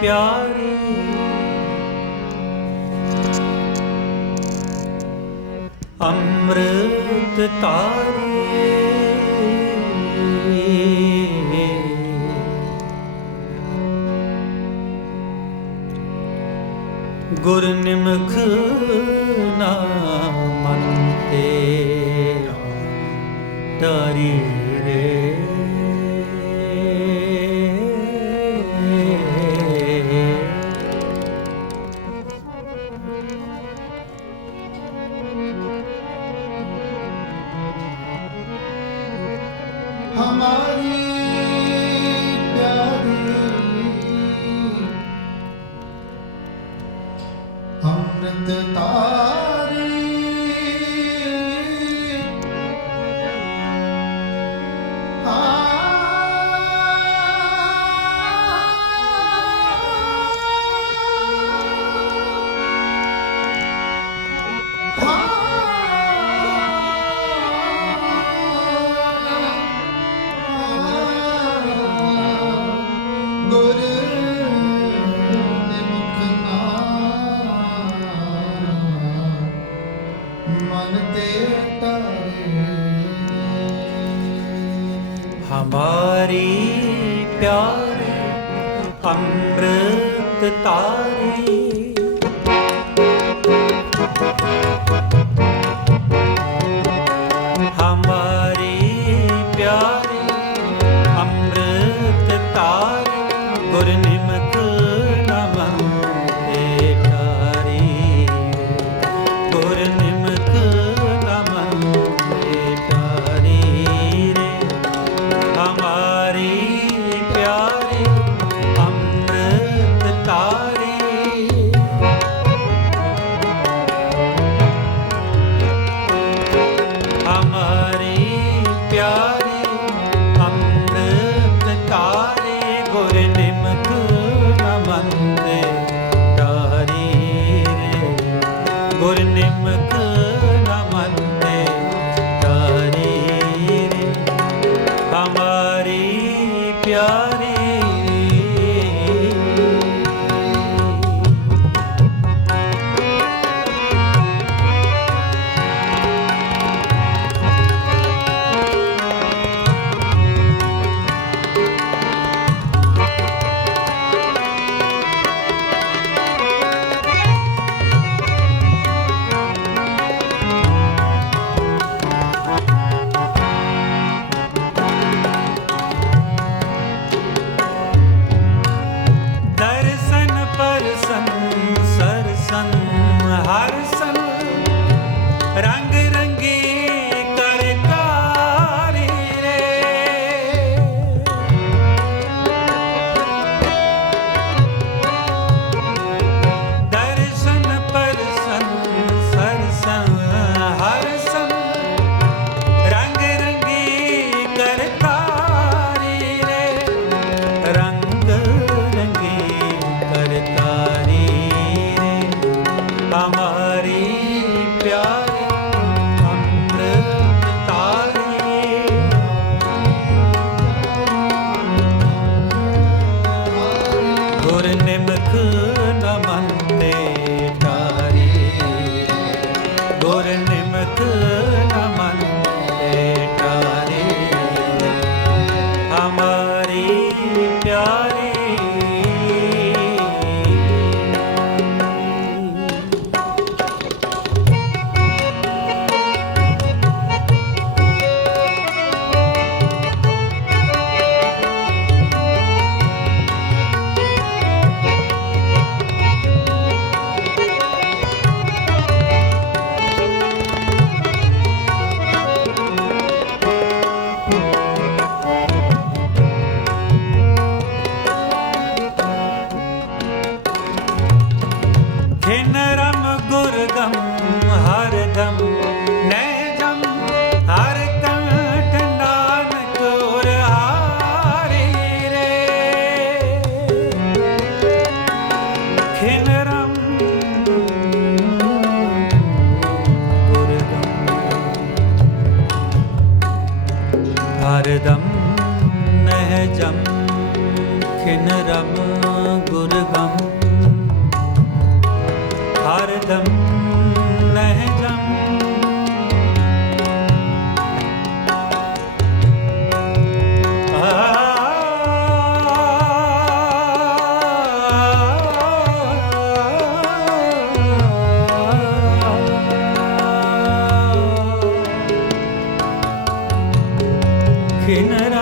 ਪਿਆਰੀ ਅੰਮ੍ਰਿਤ ਤਾਰੇ ਗੁਰ ਨਿਮਖ ਨਾ ਮਨ ਤੇ ਤਾਰੀ தா ਪਿਆਰੇ ਅੰਮ੍ਰਿਤ ਤਾਰੇ ਪਿਆਰੇ ਪਿਆਰੀ हरदम नहजम खिनरम गुरगम हरदम Dinara